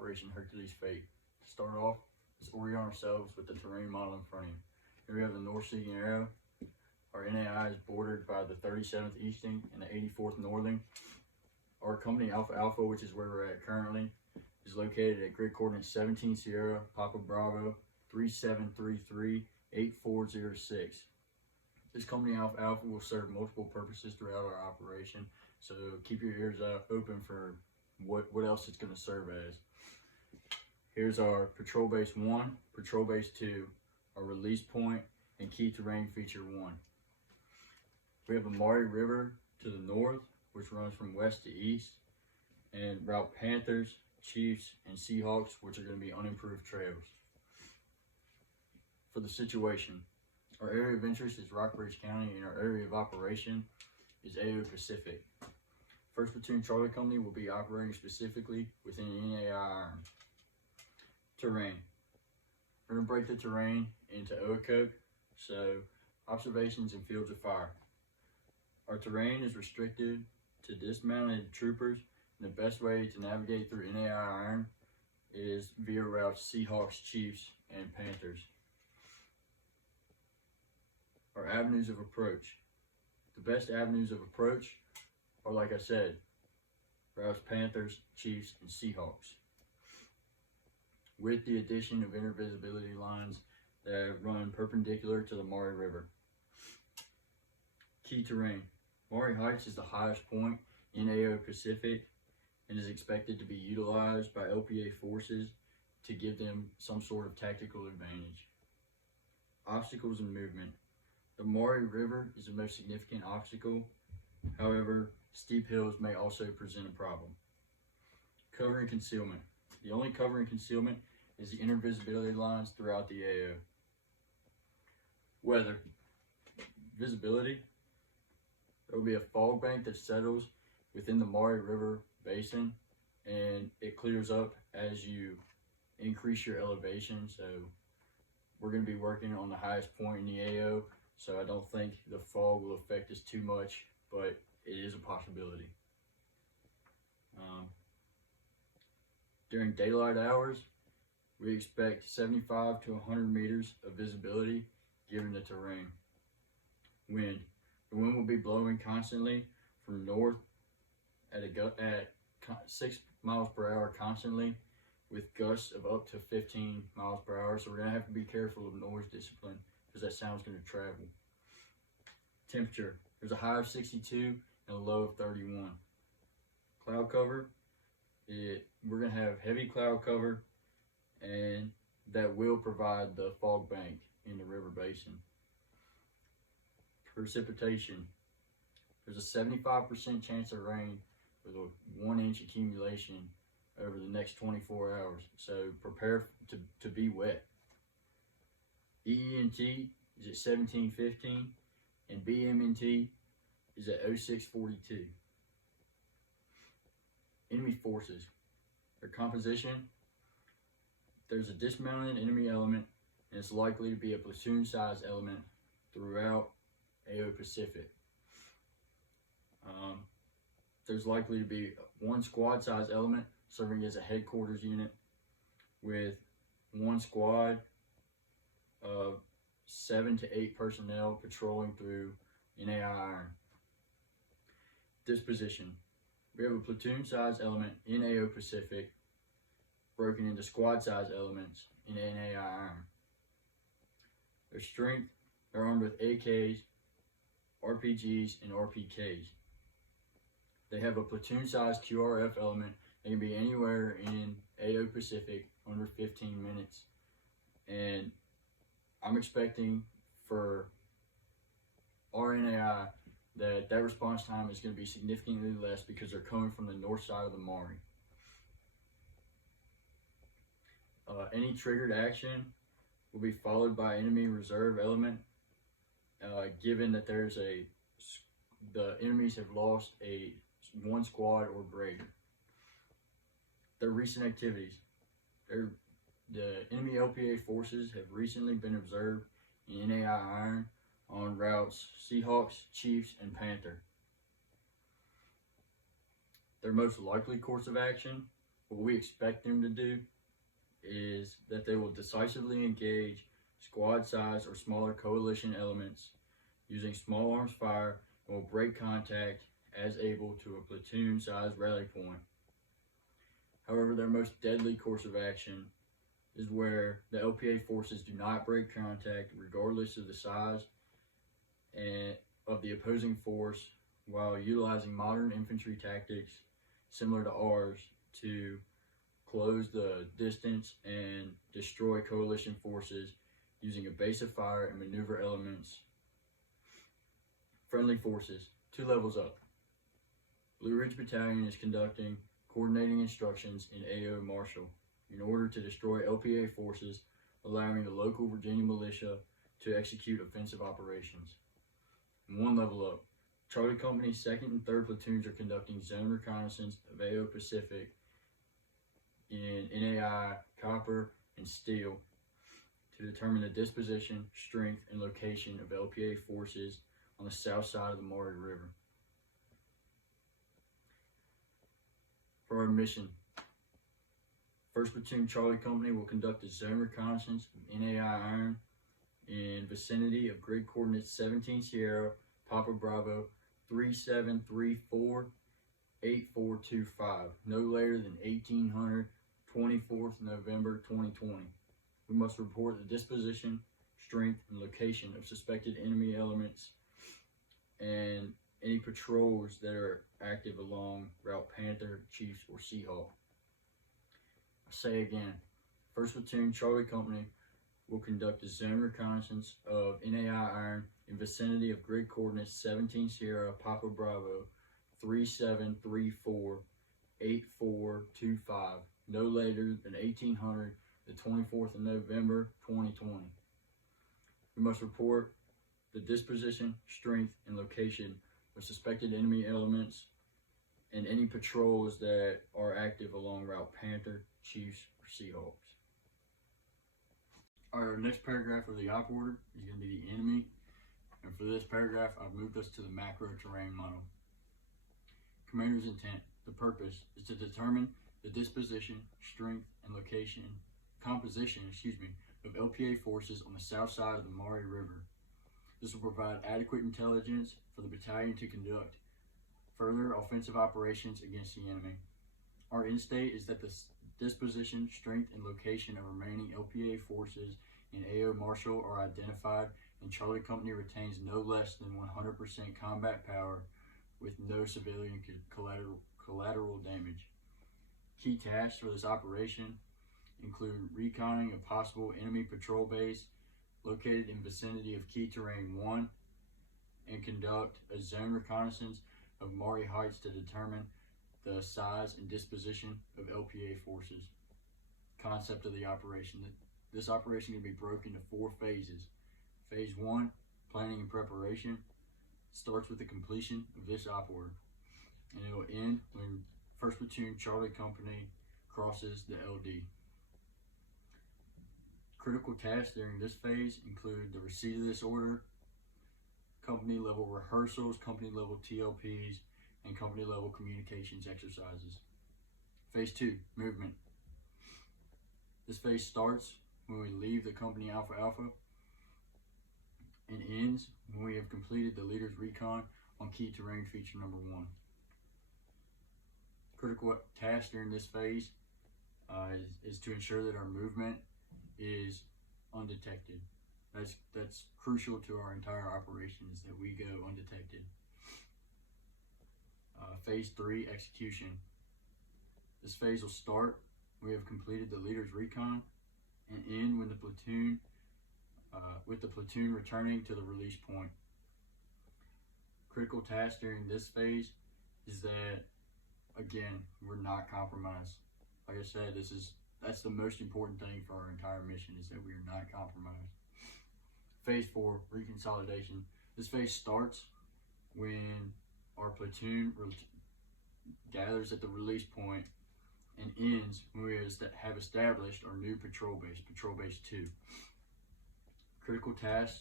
Operation Hercules fate. To start off, let's orient ourselves with the terrain model in front of you. Here we have the North Sea arrow. Our NAI is bordered by the 37th Easting and the 84th Northing. Our company Alpha Alpha, which is where we're at currently, is located at grid coordinate 17 Sierra, Papa Bravo, 3733-8406. This company Alpha Alpha will serve multiple purposes throughout our operation, so keep your ears open for what else it's going to serve as. Here's our Patrol Base 1, Patrol Base 2, our release point, and key terrain feature 1. We have the Maury River to the north, which runs from west to east, and route Panthers, Chiefs, and Seahawks, which are going to be unimproved trails. For the situation, our area of interest is Rockbridge County, and our area of operation is AO Pacific. 1st Platoon Charlie Company will be operating specifically within NAI Iron. Terrain. We're going to break the terrain into Oacoke, so observations and fields of fire. Our terrain is restricted to dismounted troopers, and the best way to navigate through NAI Iron is via routes Seahawks, Chiefs, and Panthers. Our avenues of approach. The best avenues of approach are, like I said, routes Panthers, Chiefs, and Seahawks, with the addition of intervisibility lines that run perpendicular to the Maury River. Key terrain. Maury Heights is the highest point in AO Pacific and is expected to be utilized by LPA forces to give them some sort of tactical advantage. Obstacles and movement. The Maury River is the most significant obstacle. However, steep hills may also present a problem. Cover and concealment. The only cover and concealment is the intervisibility lines throughout the AO. Weather. Visibility. There will be a fog bank that settles within the Maury River basin, and it clears up as you increase your elevation. So we're going to be working on the highest point in the AO, so I don't think the fog will affect us too much, but it is a possibility. During daylight hours, we expect 75 to 100 meters of visibility given the terrain. Wind. The wind will be blowing constantly from north at 6 miles per hour constantly, with gusts of up to 15 miles per hour. So we're going to have to be careful of noise discipline because that sound's going to travel. Temperature. There's a high of 62 and a low of 31. Cloud cover. We're going to have heavy cloud cover, and that will provide the fog bank in the river basin. Precipitation. There's a 75% chance of rain with a 1-inch accumulation over the next 24 hours. So prepare to be wet. EENT is at 1715 and BMNT is at 0642. Enemy forces. Their composition. There's a dismounted enemy element, and it's likely to be a platoon-sized element throughout AO Pacific. There's likely to be one squad-sized element serving as a headquarters unit with one squad of 7 to 8 personnel patrolling through NAI Iron. Disposition. We have a platoon-sized element in AO Pacific broken into squad-sized elements in NAI Iron. Their strength, they're armed with AKs, RPGs, and RPKs. They have a platoon-sized QRF element that can be anywhere in AO Pacific under 15 minutes. And I'm expecting for our NAI that response time is going to be significantly less because they're coming from the north side of the Maury. Any triggered action will be followed by enemy reserve element, given that the enemies have lost one squad or greater. Their recent activities. The enemy LPA forces have recently been observed in NAI Iron on routes Seahawks, Chiefs, and Panther. Their most likely course of action What we expect them to do is that they will decisively engage squad size or smaller coalition elements using small arms fire and will break contact as able to a platoon size rally point. However, their most deadly course of action is where the LPA forces do not break contact regardless of the size and of the opposing force, while utilizing modern infantry tactics similar to ours to close the distance and destroy coalition forces using a base of fire and maneuver elements. Friendly forces, 2 levels up. Blue Ridge Battalion is conducting coordinating instructions in AO Marshall in order to destroy LPA forces, allowing the local Virginia militia to execute offensive operations. 1 level up. Charlie Company's 2nd and 3rd platoons are conducting zone reconnaissance of AO Pacific in NAI, copper, and steel to determine the disposition, strength, and location of LPA forces on the south side of the Maury River. For our mission, 1st Platoon Charlie Company will conduct a zone reconnaissance of NAI Iron in vicinity of grid coordinates 17 Sierra, Papa Bravo, 3734, 8425, no later than 1800, 24th November 2020. We must report the disposition, strength, and location of suspected enemy elements and any patrols that are active along Route Panther, Chiefs, or Seahawk. I say again, 1st Platoon Charlie Company will conduct a zone reconnaissance of NAI Iron in vicinity of grid coordinates 17 Sierra, Papa Bravo, 3734, 8425, no later than 1800, the 24th of November 2020. We must report the disposition, strength, and location of suspected enemy elements and any patrols that are active along Route Panther, Chiefs, or Seahawks. Our next paragraph of the op order is going to be the enemy, and for this paragraph I've moved us to the macro terrain model. Commander's intent. The purpose is to determine the disposition, strength, and composition of LPA forces on the south side of the Maury River. This will provide adequate intelligence for the battalion to conduct further offensive operations against the enemy. Our end state is that the disposition, strength, and location of remaining LPA forces in AO Marshall are identified, and Charlie Company retains no less than 100% combat power with no civilian collateral damage. Key tasks for this operation include reconning a possible enemy patrol base located in vicinity of Key Terrain 1 and conduct a zone reconnaissance of Maury Heights to determine the size and disposition of LPA forces. Concept of the operation. This operation can be broken into 4 phases. Phase 1, planning and preparation, starts with the completion of this op order, and it will end when 1st Platoon Charlie Company crosses the LD. Critical tasks during this phase include the receipt of this order, company level rehearsals, company level TLPs, and company level communications exercises. Phase 2, movement. This phase starts when we leave the company Alpha Alpha and ends when we have completed the leader's recon on key terrain feature number 1. Critical task during this phase is to ensure that our movement is undetected. That's crucial to our entire operation, is that we go undetected. Phase 3, execution. This phase will start when we have completed the leader's recon and end when the platoon with the platoon returning to the release point. Critical task during this phase is that, again, we're not compromised. Like I said, that's the most important thing for our entire mission, is that we are not compromised. Phase 4, reconsolidation. This phase starts when our platoon gathers at the release point and ends when we have established our new patrol base 2. Critical task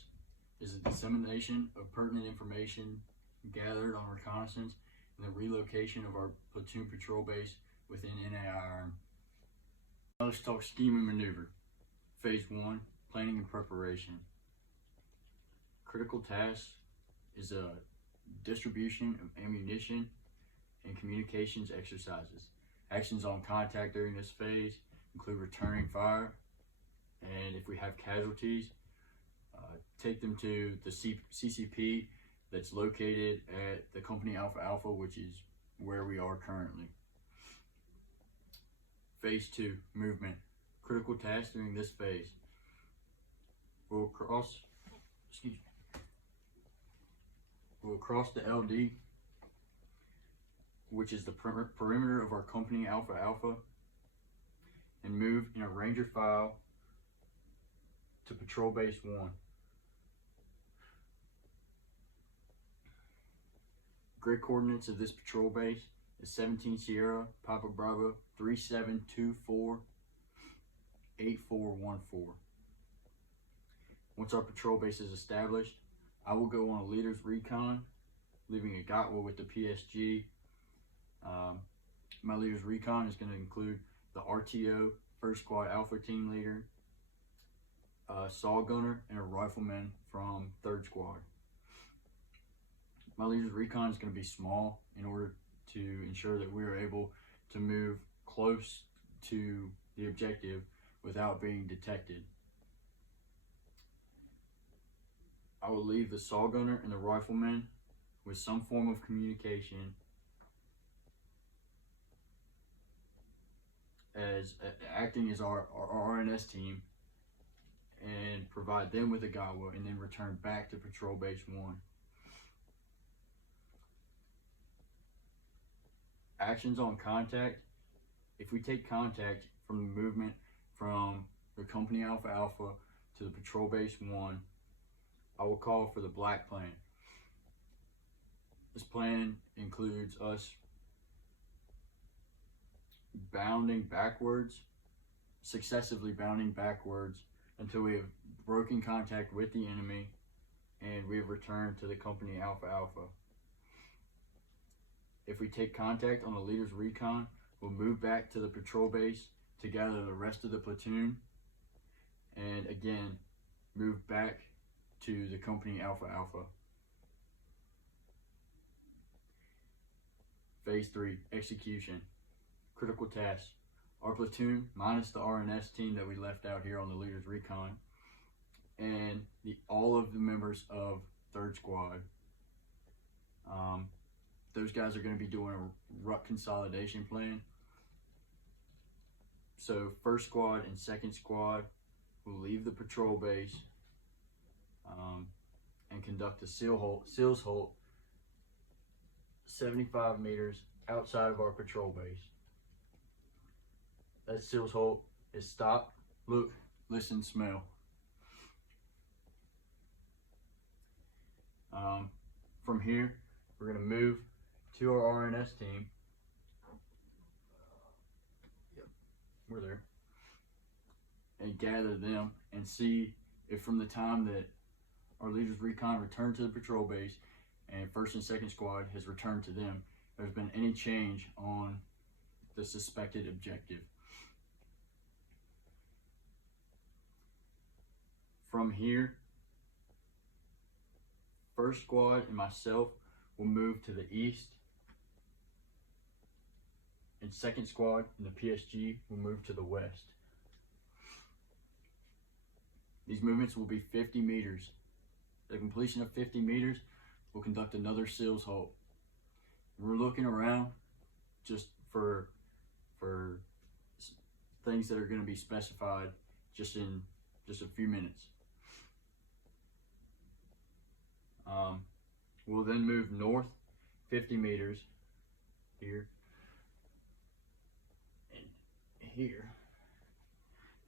is the dissemination of pertinent information gathered on reconnaissance and the relocation of our platoon patrol base within NAIRM. Now let's talk scheme and maneuver. Phase 1, planning and preparation. Critical tasks is a distribution of ammunition and communications exercises. Actions on contact during this phase include returning fire, and if we have casualties, take them to the CCP that's located at the company Alpha Alpha, which is where we are currently. Phase 2, movement. Critical tasks during this phase. We'll cross the LD, which is the perimeter of our company Alpha Alpha, and move in a Ranger file to Patrol Base 1. Grid coordinates of this patrol base is 17 Sierra, Papa Bravo, 3724 8414. Once our patrol base is established, I will go on a leader's recon, leaving a Gotwa with the PSG. My leader's recon is going to include the RTO, First Squad Alpha Team Leader, a saw gunner, and a rifleman from 3rd Squad. My leader's recon is going to be small in order to ensure that we are able to move close to the objective without being detected. I will leave the saw gunner and the rifleman with some form of communication as acting as our RNS team, and provide them with a Gotwa, and then return back to Patrol Base 1. Actions on contact. If we take contact from the movement from the company Alpha Alpha to the Patrol Base 1, I will call for the black plan. This plan includes us successively bounding backwards until we have broken contact with the enemy and we have returned to the company Alpha Alpha. If we take contact on the leader's recon, we'll move back to the patrol base to gather the rest of the platoon, and again move back to the company Alpha Alpha. Phase 3, execution. Critical tasks. Our platoon, minus the RNS team that we left out here on the leader's recon, and all of the members of 3rd Squad. Those guys are going to be doing a ruck consolidation plan. So 1st Squad and 2nd Squad will leave the patrol base and conduct a SEALs halt 75 meters outside of our patrol base. That SEALs halt is stop, look, listen, smell. From here, we're going to move to our RNS team. Yep, we're there. And gather them and see if from the time that our leader's recon returned to the patrol base and 1st and 2nd Squad has returned to them, there's been any change on the suspected objective. From here, 1st Squad and myself will move to the east, and 2nd Squad and the PSG will move to the west. These movements will be 50 meters. At the completion of 50 meters, we'll conduct another SEALs halt. We're looking around just for things that are going to be specified just in just a few minutes. We'll then move north 50 meters here and here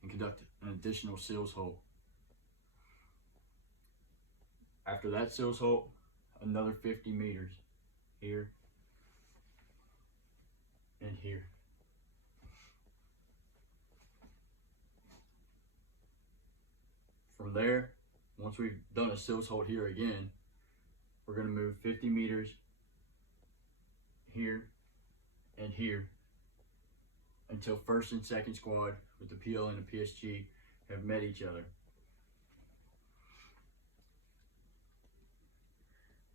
and conduct an additional SEALs halt. After that SEALs halt, another 50 meters here and here. From there, once we've done a SEALs halt here again, we're going to move 50 meters here and here until 1st and 2nd squad with the PL and the PSG have met each other.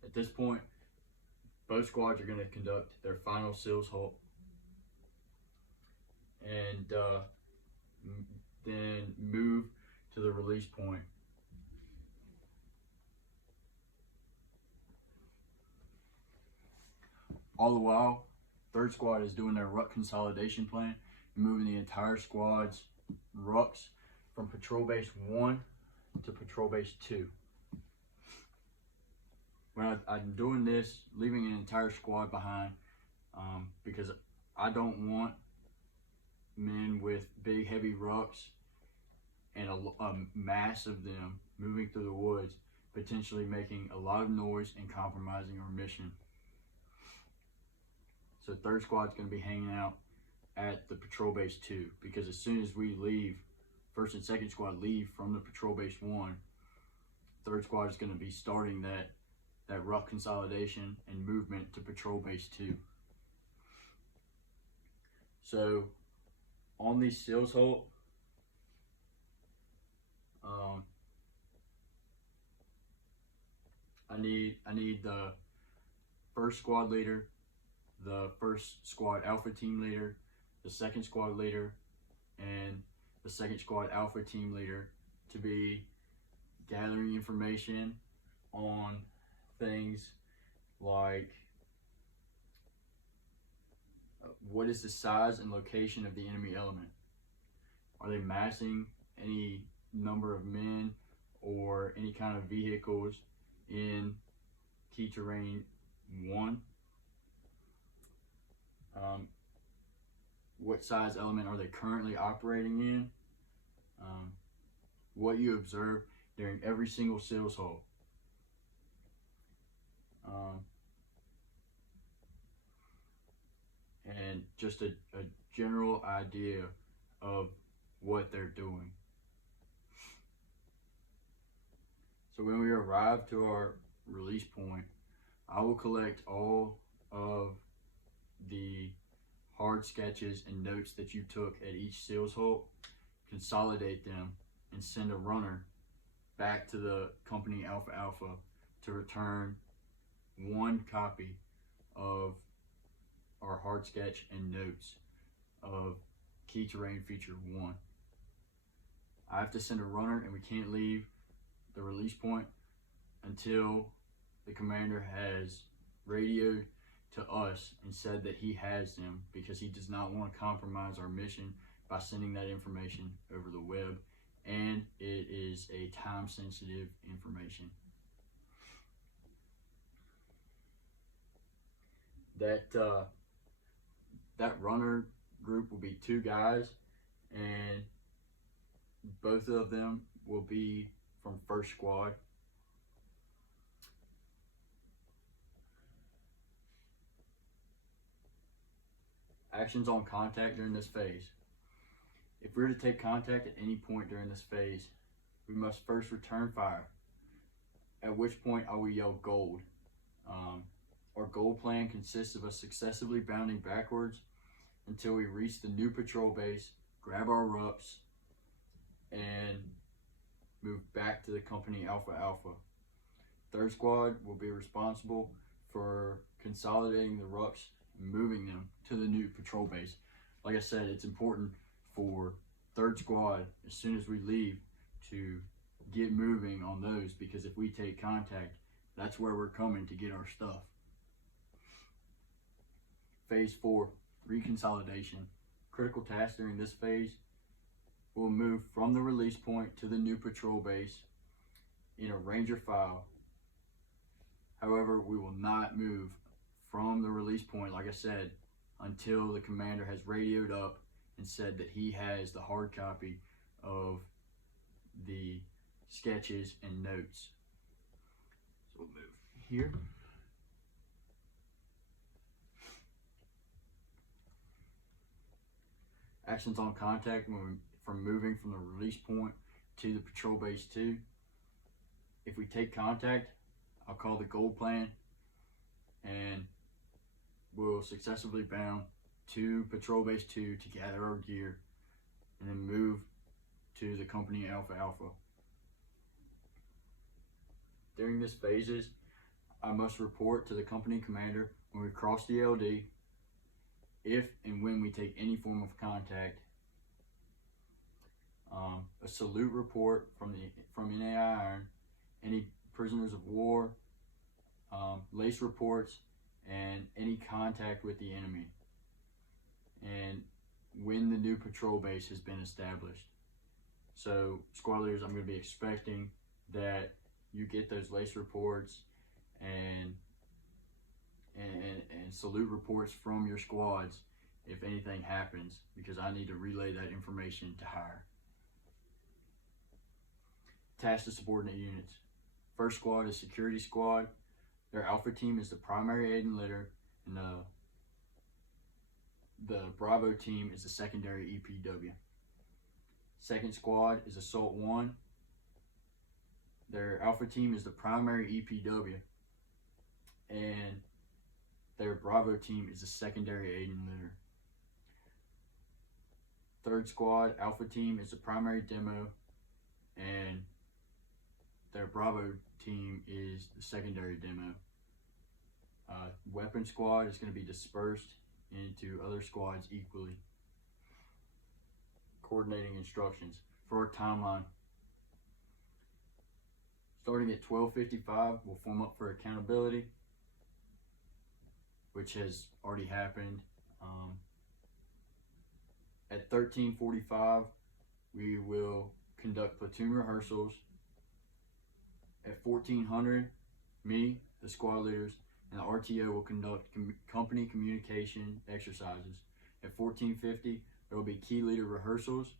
At this point, both squads are going to conduct their final SEALs halt, and then move to the release point. All the while, 3rd squad is doing their ruck consolidation plan, moving the entire squad's rucks from patrol base 1 to patrol base 2. When I'm doing this, leaving an entire squad behind, because I don't want men with big heavy rucks and a mass of them moving through the woods, potentially making a lot of noise and compromising our mission. So 3rd squad's going to be hanging out at the patrol base 2, because as soon as we leave, 1st and 2nd squad leave from the patrol base 1, 3rd squad is going to be starting that ruck consolidation and movement to patrol base 2. So on these SEALs halt, I need the 1st squad leader, the 1st squad alpha team leader, the 2nd squad leader, and the 2nd squad alpha team leader to be gathering information on things like what is the size and location of the enemy element? Are they massing any number of men or any kind of vehicles in key terrain 1? What size element are they currently operating in? What you observe during every single SEALs halt. And just a general idea of what they're doing. So when we arrive to our release point, I will collect all of the hard sketches and notes that you took at each SEALs halt, consolidate them, and send a runner back to the company Alpha Alpha to return 1 copy of our hard sketch and notes of key terrain feature 1. I have to send a runner, and we can't leave the release point until the commander has radioed to us and said that he has them, because he does not want to compromise our mission by sending that information over the web, and it is a time-sensitive information. That runner group will be 2 guys, and both of them will be from 1st squad. Actions on contact during this phase. If we were to take contact at any point during this phase, we must first return fire, at which point I will yell gold. Our goal plan consists of us successively bounding backwards until we reach the new patrol base, grab our rucks, and move back to the company Alpha Alpha. 3rd squad will be responsible for consolidating the rucks and moving them to the new patrol base. Like I said, it's important for 3rd squad, as soon as we leave, to get moving on those, because if we take contact, that's where we're coming to get our stuff. Phase 4, reconsolidation. Critical tasks during this phase will move from the release point to the new patrol base in a Ranger file. However, we will not move from the release point, like I said, until the commander has radioed up and said that he has the hard copy of the sketches and notes. So we'll move here. Actions on contact from moving from the release point to the patrol base 2. If we take contact, I'll call the gold plan, and we'll successfully bound to Patrol Base 2 to gather our gear, and then move to the company Alpha Alpha. During these phases, I must report to the company commander when we cross the LD, if and when we take any form of contact, a salute report from NAI Iron, any prisoners of war, lace reports, and any contact with the enemy, and when the new patrol base has been established. So squad leaders, I'm going to be expecting that you get those lace reports and salute reports from your squads if anything happens, because I need to relay that information to higher. Task to subordinate units. First squad is security squad. Their alpha team is the primary aid and litter, and the Bravo team is the secondary EPW. Second squad is Assault 1. Their alpha team is the primary EPW, and their Bravo team is the secondary aid and litter. Third squad alpha team is the primary demo, and their Bravo team is the secondary demo. Weapon squad is going to be dispersed into other squads equally. Coordinating instructions for our timeline. Starting at 12:55, we'll form up for accountability, which has already happened. At 13:45, we will conduct platoon rehearsals. At 1400, me, the squad leaders, and the RTO will conduct company communication exercises. At 1450, there will be key leader rehearsals.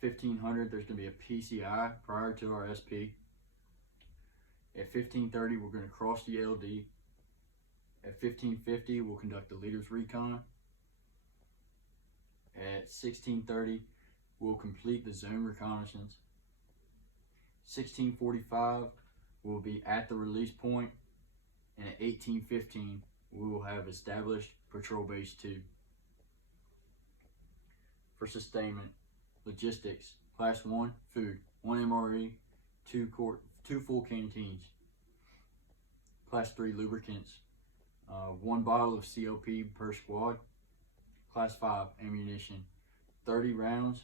1500, there's going to be a PCI prior to our SP. At 1530, we're going to cross the LD. At 1550, we'll conduct the leaders recon. At 1630, we'll complete the zone reconnaissance. 1645, we'll be at the release point, and at 1815, we will have established Patrol Base 2. For sustainment, logistics, Class 1, food, 1 MRE, 2 full canteens. Class 3, lubricants, 1 bottle of COP per squad. Class 5, ammunition, 30 rounds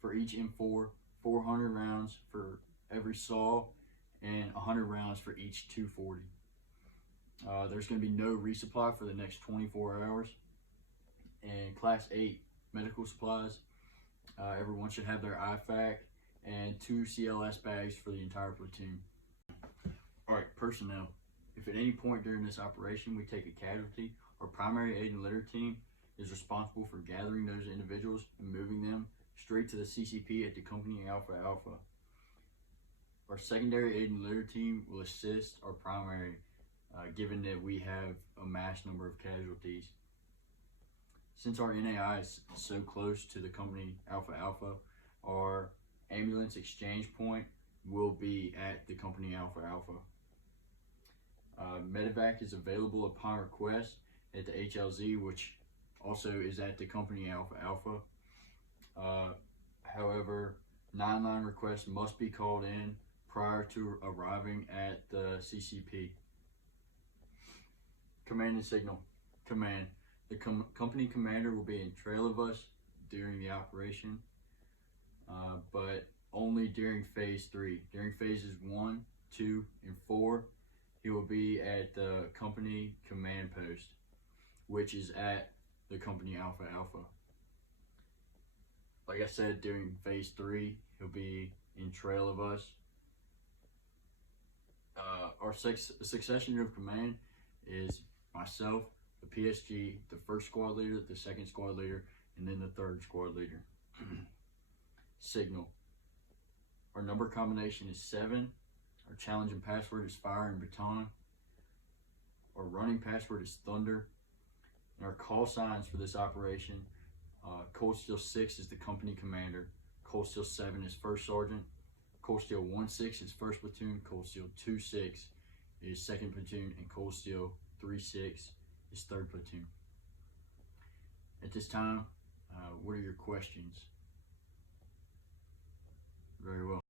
for each M4, 400 rounds for every saw, and 100 rounds for each 240. There's going to be no resupply for the next 24 hours. And Class 8, medical supplies. Everyone should have their IFAC and 2 CLS bags for the entire platoon. Alright, personnel. If at any point during this operation we take a casualty, our primary aid and litter team is responsible for gathering those individuals and moving them straight to the CCP at the company Alpha Alpha. Our secondary aid and litter team will assist our primary, given that we have a mass number of casualties. Since our NAI is so close to the company Alpha Alpha, our ambulance exchange point will be at the company Alpha Alpha. Medevac is available upon request at the HLZ, which also is at the company Alpha Alpha. However, 9-line requests must be called in prior to arriving at the CCP. Command and signal. Command. The company commander will be in trail of us during the operation, but only during phase 3. During phases 1, 2, and 4, he will be at the company command post, which is at the company Alpha Alpha. Like I said, during phase 3, he'll be in trail of us. Our succession of command is myself, the PSG, the first squad leader, the second squad leader, and then the third squad leader. Signal. Our number combination is 7. Our challenge and password is fire and baton. Our running password is thunder. And our call signs for this operation, Cold Steel 6 is the company commander. Cold Steel 7 is first sergeant. Cold Steel 1-6 is first platoon. Cold Steel 2-6 is second platoon. And Cold Steel 3-6 is third platoon. At this time, what are your questions?